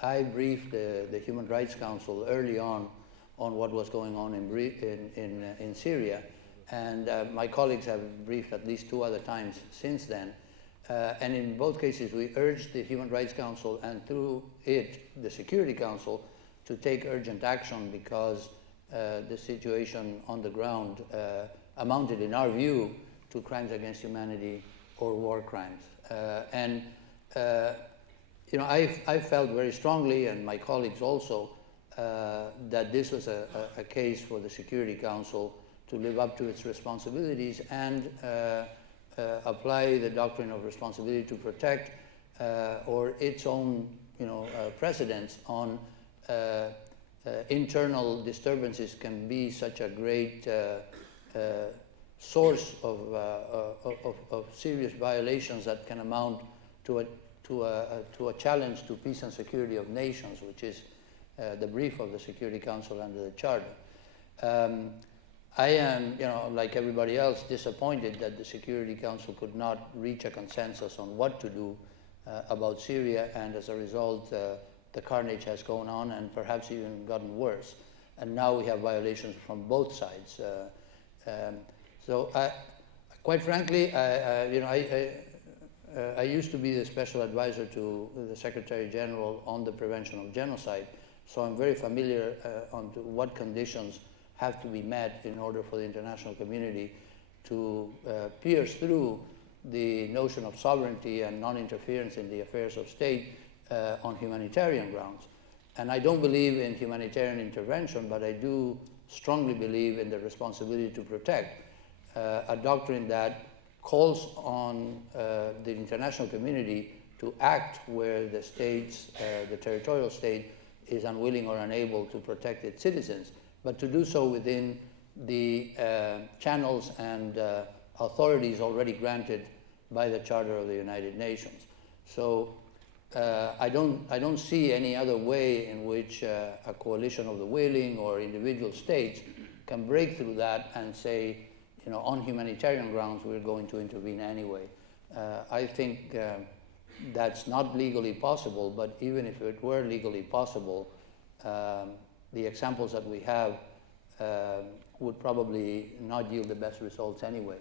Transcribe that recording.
I briefed the Human Rights Council early on what was going on in Syria, and my colleagues have briefed at least 2 other times since then. And in both cases, we urged the Human Rights Council and through it, the Security Council, to take urgent action because the situation on the ground amounted, in our view, to crimes against humanity or war crimes. You know, I felt very strongly, and my colleagues also, that this was a case for the Security Council to live up to its responsibilities and apply the doctrine of responsibility to protect or its own, precedents on internal disturbances can be such a great source of serious violations that can amount to a challenge to peace and security of nations, which is the brief of the Security Council under the Charter. I am, like everybody else, disappointed that the Security Council could not reach a consensus on what to do about Syria, and as a result, the carnage has gone on and perhaps even gotten worse. And now we have violations from both sides. Quite frankly, I used to be the special advisor to the Secretary General on the prevention of genocide, so I'm very familiar on what conditions have to be met in order for the international community to pierce through the notion of sovereignty and non-interference in the affairs of state on humanitarian grounds. And I don't believe in humanitarian intervention, but I do strongly believe in the responsibility to protect, a doctrine that calls on the international community to act where the states, the territorial state, is unwilling or unable to protect its citizens, but to do so within the channels and authorities already granted by the Charter of the United Nations. So I don't see any other way in which a coalition of the willing or individual states can break through that and say, on humanitarian grounds, we're going to intervene anyway. I think that's not legally possible, but even if it were legally possible, the examples that we have would probably not yield the best results anyway.